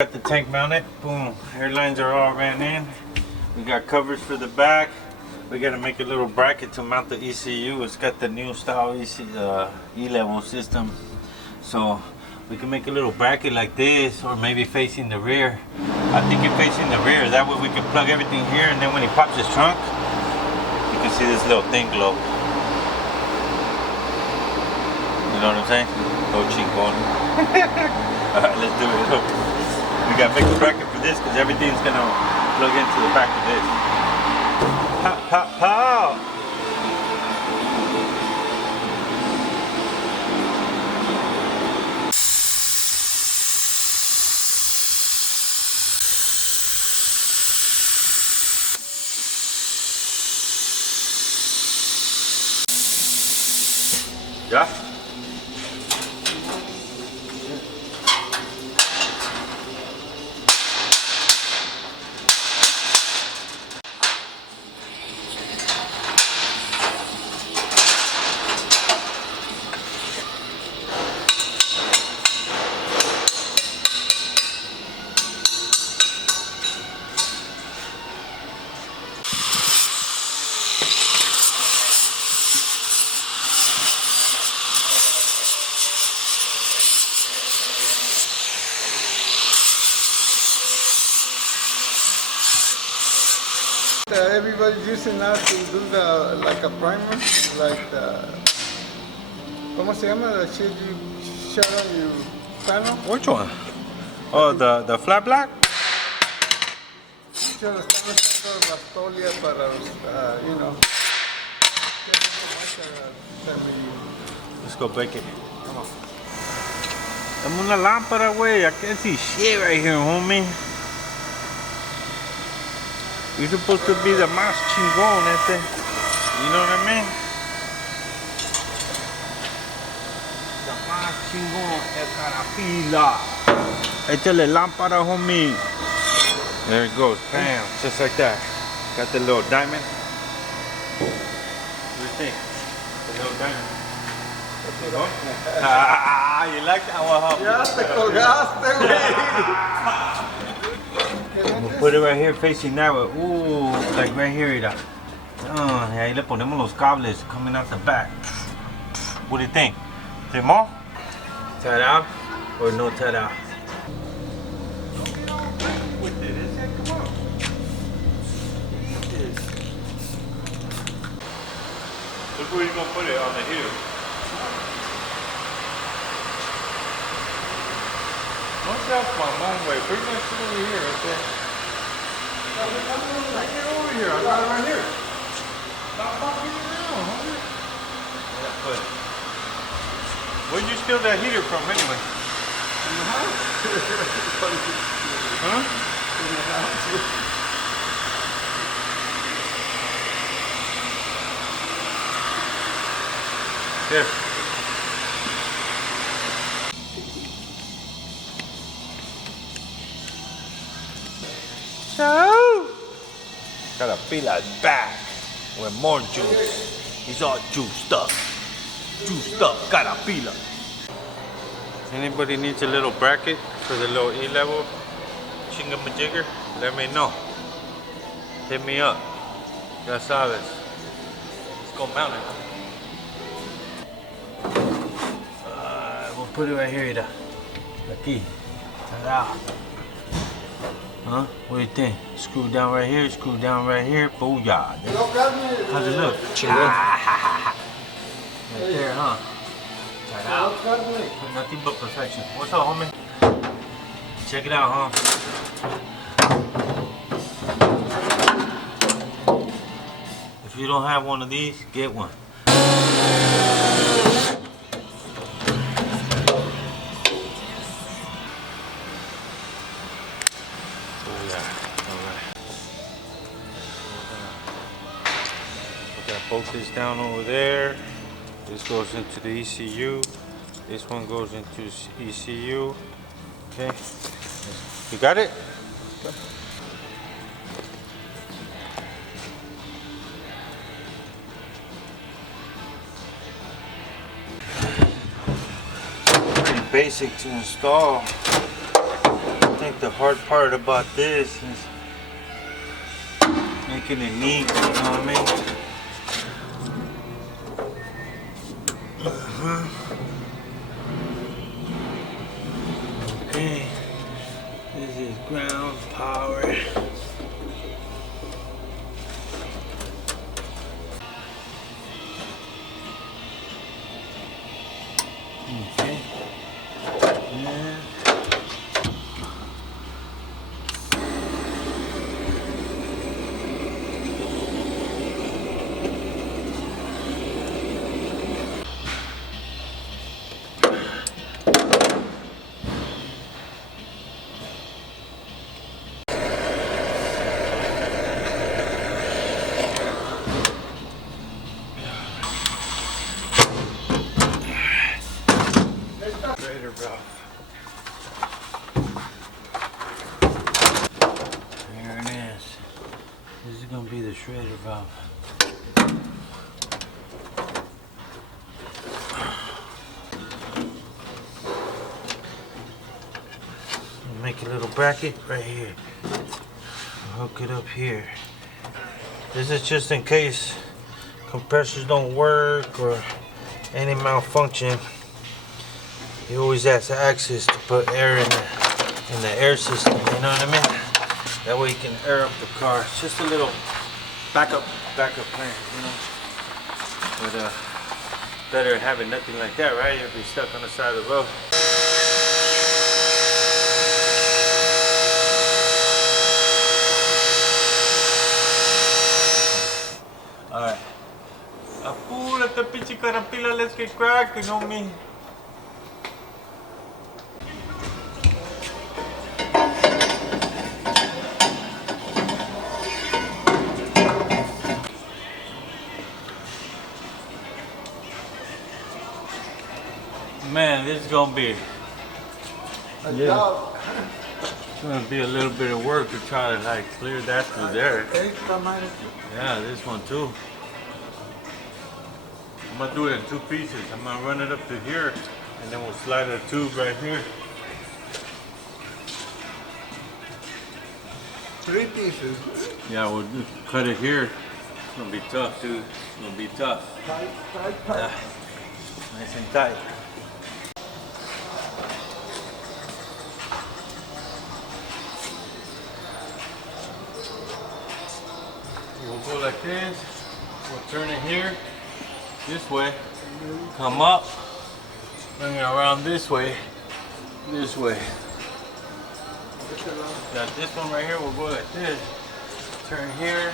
Got the tank mounted. Boom. Airlines are all ran in. We got covers for the back. We got to make a little bracket to mount the ECU. It's got the new style E-level system. So we can make a little bracket like this, or maybe facing the rear. I think it facing the rear. That way we can plug everything here, and then when he pops his trunk, you can see this little thing glow. You know what I'm saying? Go chingón. Alright, let's do it. Look. We gotta make a bracket for this because everything's gonna plug into the back of this. Pop, pop, pop! Yeah? Everybody's using that to do the, like a primer, like the, ¿cómo se llama? The shit you shut on your panel? Which one? Oh, the flat black? Se lo están usando las tolias para, you know. Let's go bake it. Come on. Dame una lámpara, güey. I can't see shit right here, homie. You're supposed to be the más chingón, este. You know what I mean? The más chingón, el carapila. Échale lámpara, homie. There it goes. Bam. Just like that. Got the little diamond. What do you think? The little diamond. Ah, you like that one, huh? Ya te colgaste, güey. Put it right here facing that way. Ooh, like right here. Y ahí le ponemos los cables coming out the back. What do you think? Simón? Tie it out or no tie it out? Look where you're going to put it on the heel. What's that from? Long way. Bring that shit over here, right there. Get over here. I got it right here. Stop fucking around, homie. Yeah, put it. Where'd you steal that heater from anyway? In the house. Huh? In the house. Here. So, Carapilla's back with more juice. He's all juiced up. Juiced up, Carapilla. Anybody needs a little bracket for the little E-level chingamajigger? Let me know. Hit me up. Ya sabes. Let's go mount it. We'll put it right here, mira. Aquí. Ta-da. Huh? What do you think? Screw down right here, screw down right here. Booyah. How's it look? Right there, huh? Check it out. Nothing but perfection. What's up, homie? Check it out, huh? If you don't have one of these, get one. Bolt this down over there. This goes into the ECU. This one goes into ECU. Okay. You got it? Okay. Pretty basic to install. think the hard part about this is making it neat, you know what I mean? Okay, this is ground power. Okay. Yeah. Shredder valve. There it is. This is gonna be the shredder valve. Make a little bracket right here. Hook it up here. This is just in case compressors don't work or any malfunction. You always have access to put air in the air system, you know what I mean? That way you can air up the car. It's just a little backup plan, you know? But better having nothing like that, right? You'll be stuck on the side of the road. Alright. Apúrate, pinche carapila, let's get cracking, homie. Man, this is gonna be A job. It's gonna be a little bit of work to try to like clear that through there. Yeah, this one too. I'm gonna do it in two pieces. I'm gonna run it up to here and then we'll slide a tube right here. 3 pieces. Yeah, we'll just cut it here. It's gonna be tough, dude. It's gonna be tough. Tight. Yeah. Nice and tight. We'll go like this. We'll turn it here, this way, come up, bring it around this way. Got this one right here, we'll go like this. Turn here.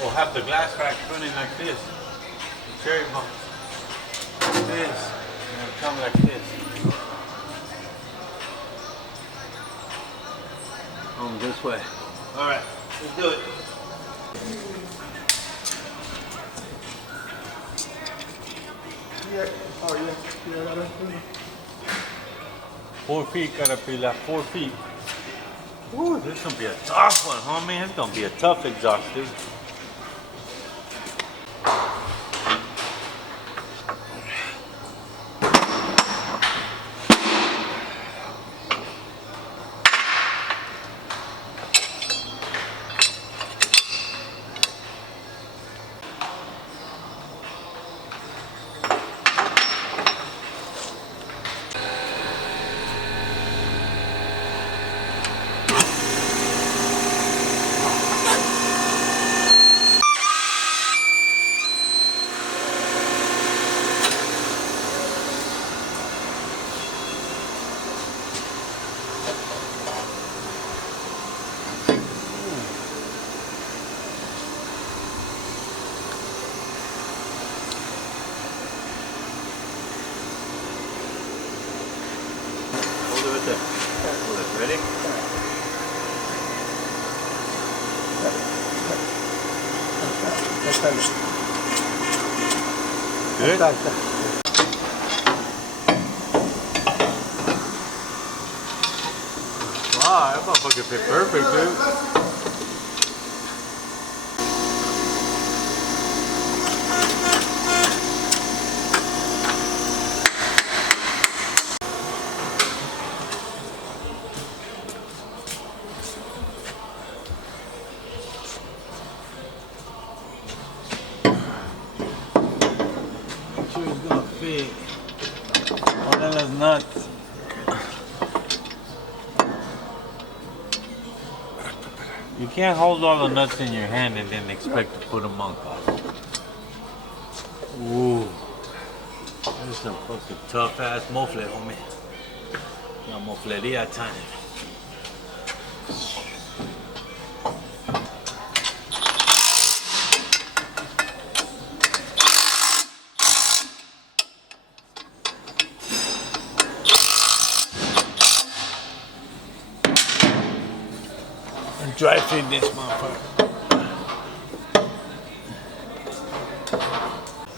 We'll have the glass back running like this. The cherry bomb. Like this. And it'll come like this. Come this way. Alright, let's do it. Yeah. Oh, yeah. Yeah, that's 4 feet, Caterpillar, 4 feet. Ooh, this is gonna be a tough one, homie. It's gonna be a tough exhaust, dude. Ready? Good? Wow, that motherfucker fit perfect, dude. You can't hold all the nuts in your hand and then expect to put them on. Ooh. This is some fucking tough ass mofle, homie. No moflería time. And dry feed this motherfucker.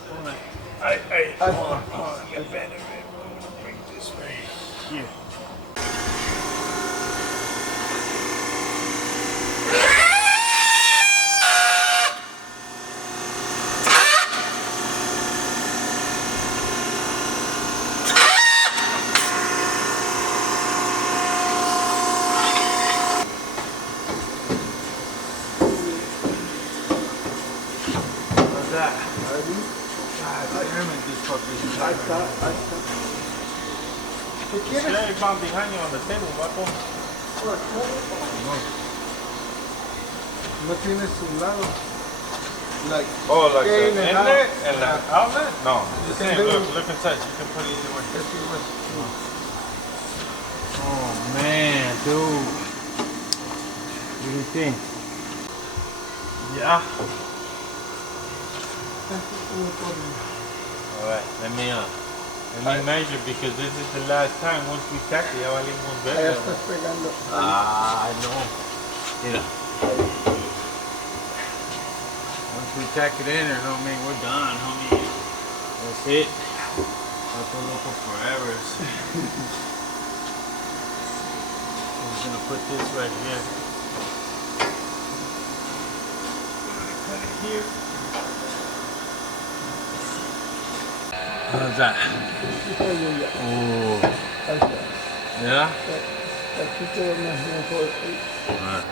Hold on. Get better. I'm gonna bring this right here. How's that? God damn it, this fucker's Ahí está, ahí está. ¿Qué quieres? Stay bomb behind you on the table, vato. No tienes un lado. Like, Oh, like okay, the in and inlet out. and the outlet? No, the can same. do- Look inside. You can put it either way. Let's see what. Oh man, dude. What do you think? Yeah. Alright, let me measure because this is the last time. Once we tack it, ya valimos Allá verga. estás pegando. Ah, no. Mira. Once we tack it in there, homie, we're done, homie. That's it. That's a local forever. I'm just gonna put this right here. Put it here. How's that? Oh, Ahí está. yeah? Aquí queda más mejor. Alright.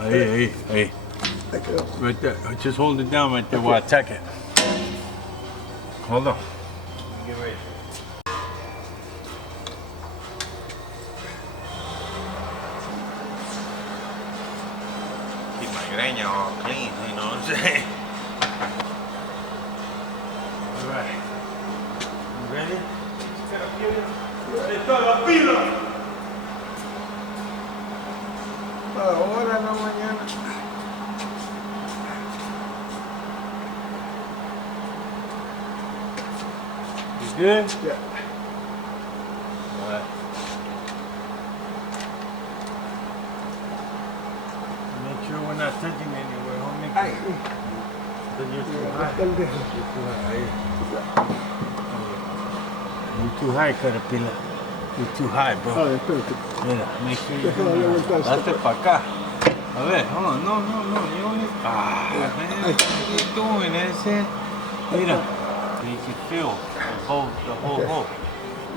Hey. Ahí quedó. Right there. Just hold it down right there while I tack it. Hold on. Get ready. Keep my greña all clean, you know what I'm saying? Alright. You ready? ¡Está la pila! Ahora, no mañana. You good? Yeah. Alright. Make sure we're not touching anywhere, homie. Ay. Because you're too high. Está el dedo. You're too high. You're too high, Caterpillar. You're too high, bro. A ver, espérate. Mira, make sure you Déjame darle vuelta a esto. Date para acá. A ver, hold on. No. You don't need... Ah, man. What are you doing, ese? Mira. You can feel the whole hole.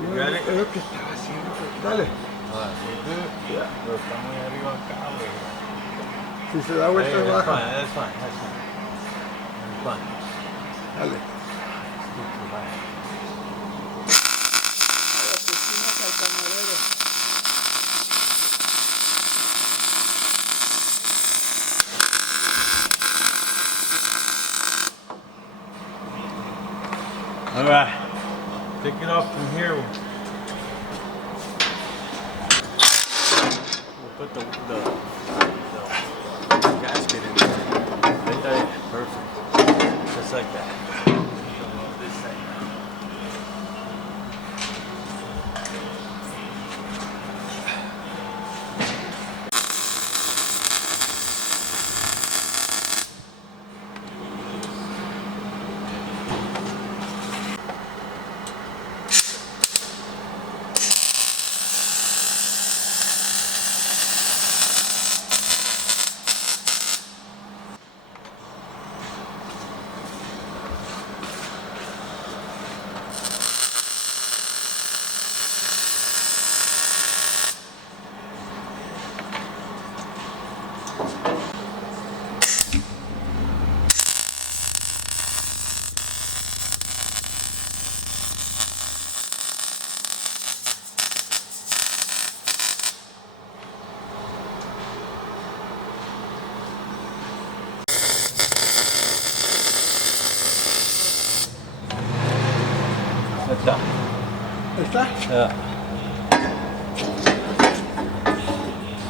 You got it? Es lo que estaba haciendo. Dale. Alright, you good? Yeah. Pero está muy arriba acá, güey. Si se da vuelta, Hey, that's baja. fine. That's fine. Dale. Still too high. All right, take it off from here. We'll put the gasket in there. Right there. Perfect. Just like that. This side now. está? Yeah.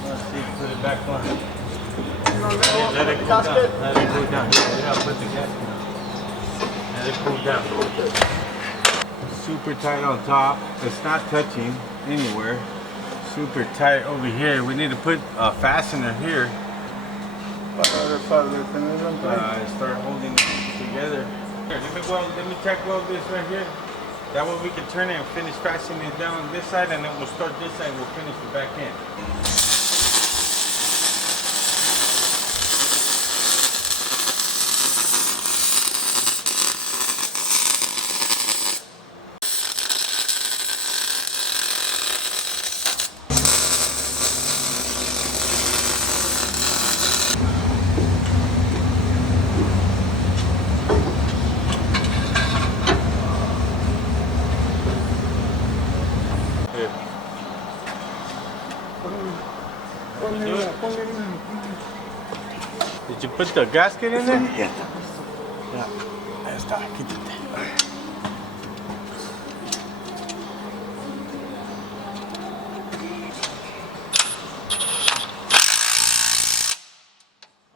Let's see, put it back on. No, Let it cool down. Let it cool down. Yeah, put the gas down. Let it cool down. Super tight on top. It's not touching anywhere. Super tight over here. We need to put a fastener here. Para detenerlo en place. Start holding it together. Here, let me tack weld this right here. That way we can turn it and finish fastening it down this side, and then we'll start this side and we'll finish the back end. Did you put the gasket in there? Yeah. Yeah. Ahí está, quítate.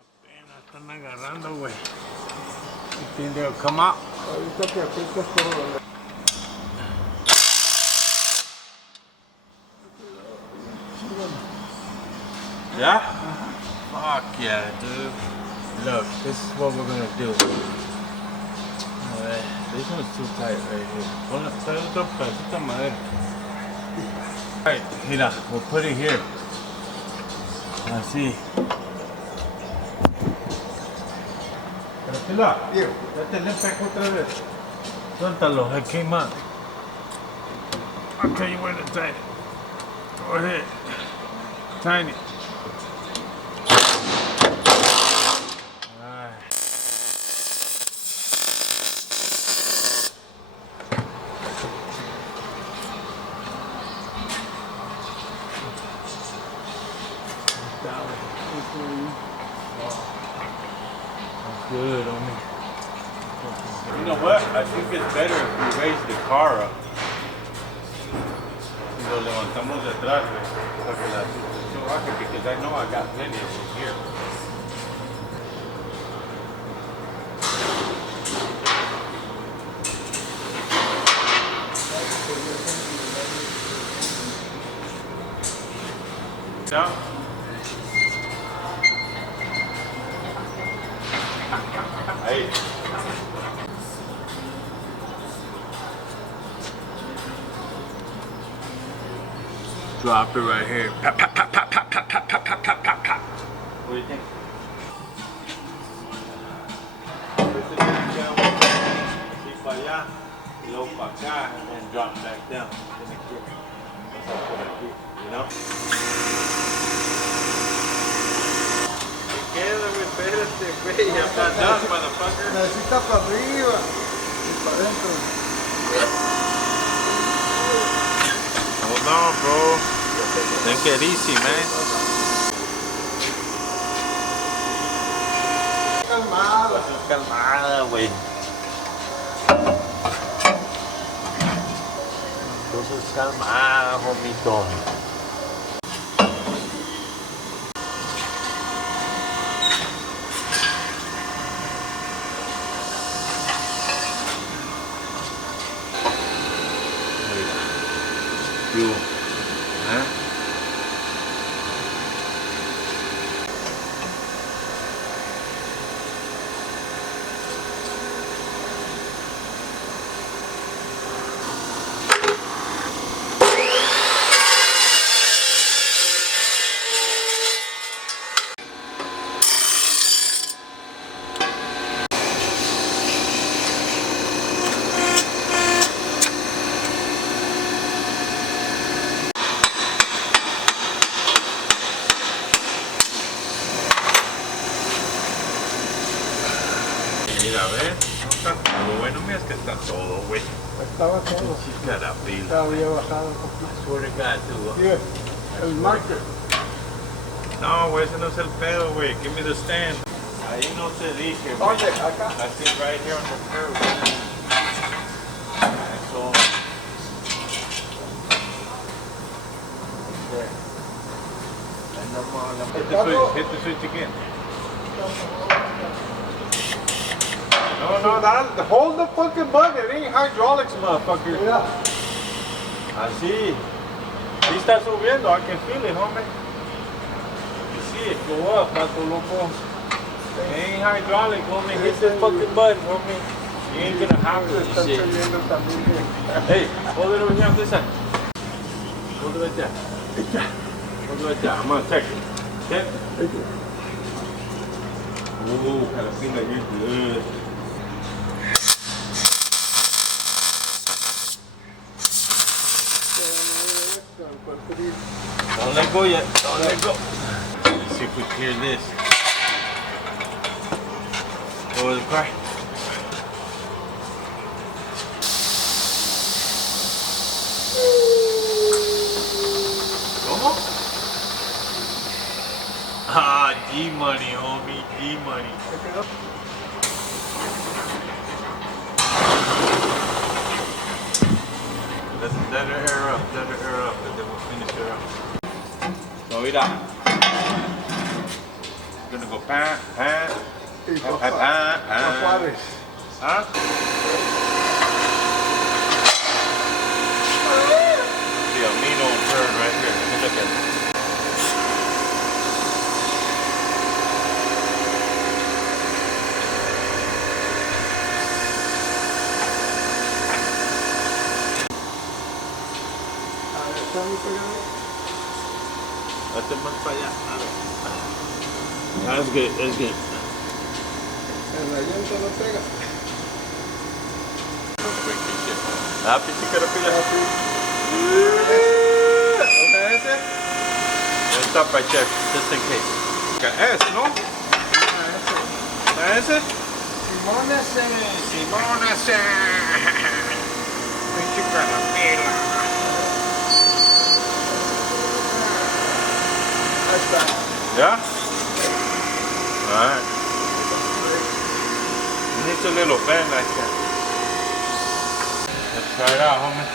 Apenas están agarrando, güey. You think they'll come out? Ahorita que aprietas todo. Yeah? Fuck yeah, dude. Look, this is what we're gonna do. Alright, this one's too tight right here. Trae otro pedacito de madera. Alright, mira, we'll put it here. Así. Tranquila. Diego. Date el espejo otra vez. Suéltalo, it came out. I'll tell you when to tighten it. Go ahead. Tighten it. Good on me. You know what? I think it's better if we raise the car up. Y lo levantamos de atrás, para que la suspensión baje, because I know I got plenty of room here. Yeah. Hey. Drop it right here. Pop, pop, pop, pop, pop, pop, pop, pop, pop, pop, pop. What do you think? Push it down, así para allá, y luego para acá, and then drop back down. Tiene que pasar por aquí, you know? Queda, güey, espérate, güey, ya está done, motherfucker. Necesita para arriba y para adentro. Hold on, bro. Take it easy, man. Calmado. Calmada, güey. Entonces calmada, homito. You, huh? Mira, a ver, no está todo bueno, mira, es que está todo, güey. Estaba todo. Carapila. Estaba ya bajado un poquito. Swear to God, dude. Here, el marker. No, güey, ese no es el pedo, güey. Give me the stand. Ahí no se dije, güey. ¿Dónde? Acá. I see right here on the curb. Eso. Hit the switch again. No, hold the fucking button. It ain't hydraulics, motherfucker. Yeah. Así. Sí está subiendo. I can feel it, homie. You see it go up, Pato Loco. It ain't hydraulic, homie. Hit this fucking button, homie. You ain't gonna have to. Shit. Hey, hold it over here on this side. Hold it right there. Hold it right there. I'm gonna check it. Okay? Ooh, Calafina, you're good. Don't let go yet. Don't let go. Let's see if we clear this. Over the car. ¿Cómo? Ah, G-Money, homie. G-Money. Let her air up, and then we'll finish her up. So mira, we're gonna go pan. Huh? See a mean old bird right here. Let me look at it. That's good, that's good. Ah, pinche carapila. Let's stop right there, just in case. S, ¿no? S? Simón S. Pinche carapila. Yeah? Alright. It needs a little bend like that. Let's try it out, homie.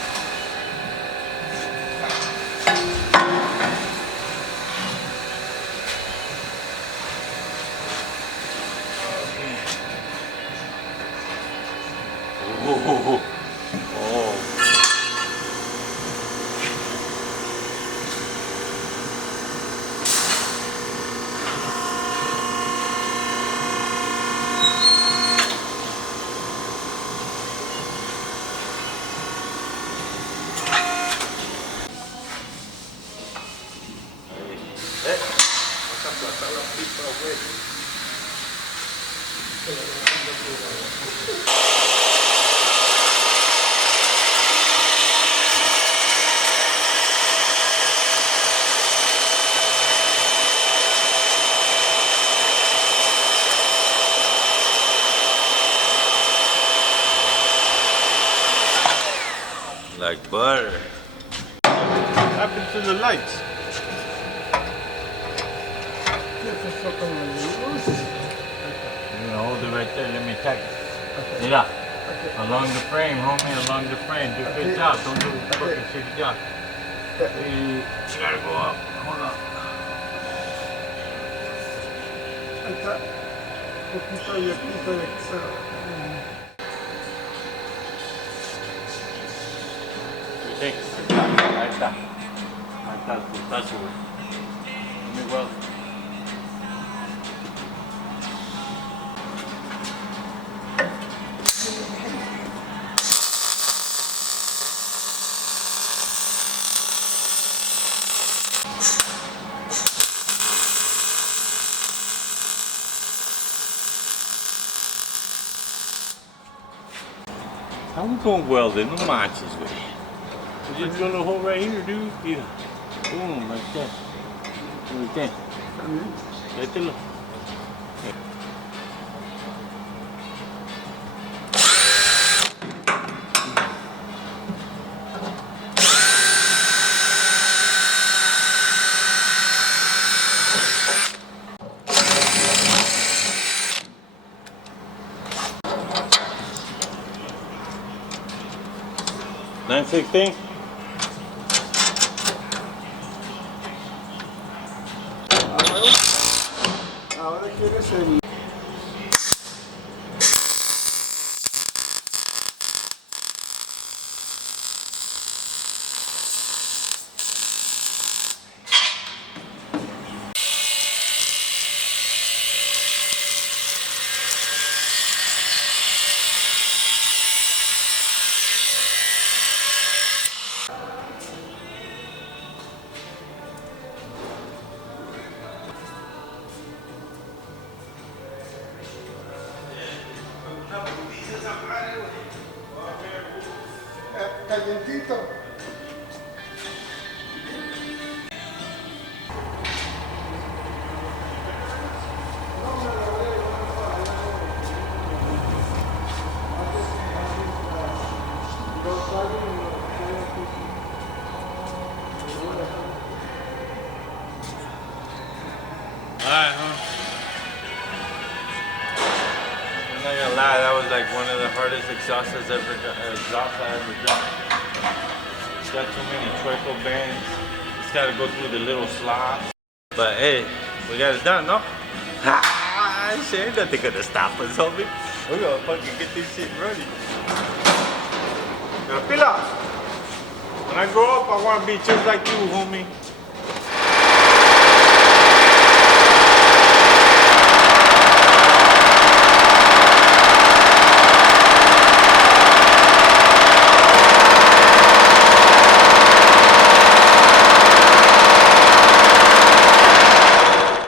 Oh. Like butter. What happened to the lights? Hold it right there. Let me check it. Mira. Along the frame, homie. Along the frame. Do a good job. Don't do a fucking shitty job. You gotta go up. Hold on. Ahí está. Ahí está el putazo, güey. Let me weld. How we gonna weld it? No matches, güey. Just drill a hole right here, dude. Mira. Boom, like that. Like that. Mételo. $9.16. Say, calientito. Alright, huh? I'm not gonna lie, that was like one of the hardest exhausts I ever done. It's got too many trickle bends. It's gotta go through the little slots. But hey, we got it done, no? Ha! Shit, ain't nothing gonna stop us, homie. We're gonna fucking get this shit ready. Now, Pila, when I grow up, I wanna be just like you, homie.